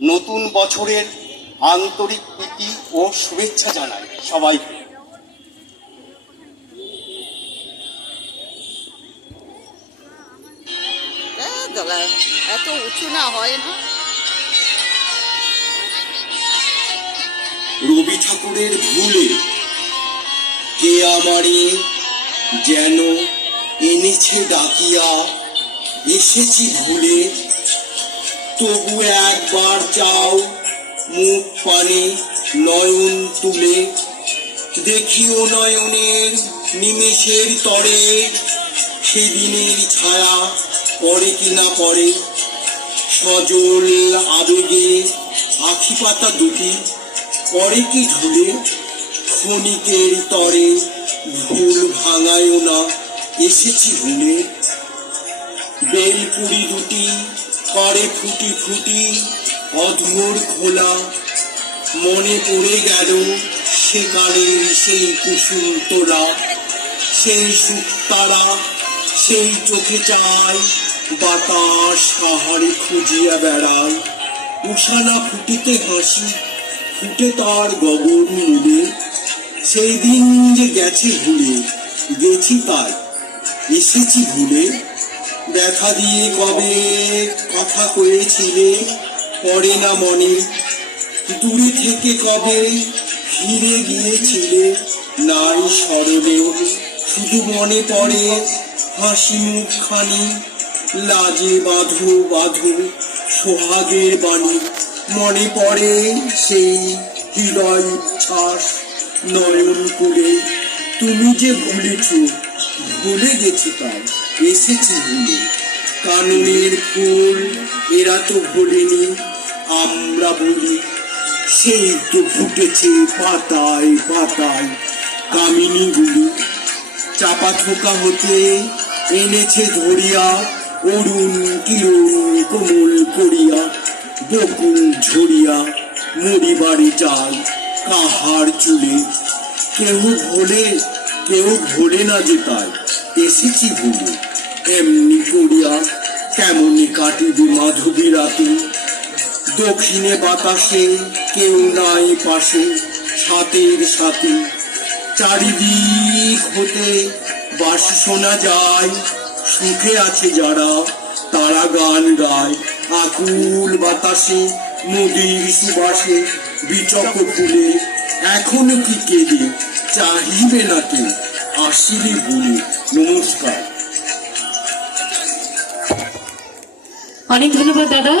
নতুন বছরের আন্তরিক প্রীতি ও শুভেচ্ছা জানাই সবাইকে। এত উঁচু না হয় না। রবি ঠাকুরের ভুলে কে আমারে যেন এনেছে ডাকিয়া, এসেছি ভুলে তবু একবার চাও মুখ পানে নয়ন তুলে, দেখিও নয়নের নিমেষের তরে সেদিনের ছায়া পড়ে কিনা পড়ে। সজল আবেগে আখি পাতা দুটি পরে কি ঝুলে, ক্ষণিকের তরে ভুল ভাঙায় না এসেছি ভুলে। বেলপুরি দুটি করে ফুটি ফুটি অধর খোলা, মনে পড়ে গেল সেকালের সেই কুসুম তোলা। সেই সুতারা সেই চোখে চায়, বাতাস সাহারে খুঁজিয়া বেড়ায়। উষানা ফুটিতে হাসি ফুটে তার গগন মিলে, সেই দিন যে গেছে ভুলে গেছি তাই এসেছি ভুলে। দেখা দিয়ে কবে কথা কয়েছিলে পড়ে না মনে, দূরে থেকে কবে ফিরে গিয়েছিলে নাই স্মরণে। শুধু মনে পড়ে হাসি মুখখানি, লাজে বাঁধো বাঁধো সোহাগের বাণী। মনে পড়ে সেই হৃদয় উচ্ছ্বাস নয়ন করে, তুমি যে ভুলেছ ভুলে গেছি তাই এসেছি ভুলে। কাননের ফুল এরা তো ভোলেনি, আমরা বলি সেই তো ফুটেছে পাতায় পাতায় কামিনী গুলি। চাপা থোকা হতে এনেছে ধরিয়া অরুণ কিরণ কোমল করিয়া, বকুল ঝরিয়া মুড়ি বাড়ি যায় কাহার চুলে। কেউ ভোলে না যে তাই এসেছি ভুলে। এমনি করিয়া কেমনি কাটিবে মাধবী রাতে, দক্ষিণে বাতাসে কেউ নাই পাশে সাথের সাথে। চারিদিক হতে বাঁশি শোনা যায়, সুখে আছে যারা তারা গান গায়। আকুল বাতাসে নদীর সুবাসে বিচক ফুলে, এখনো কি কেঁদে চাহিবে না কেউ আসিলে ভুলে। নমস্কার। অনেক ধন্যবাদ দাদা।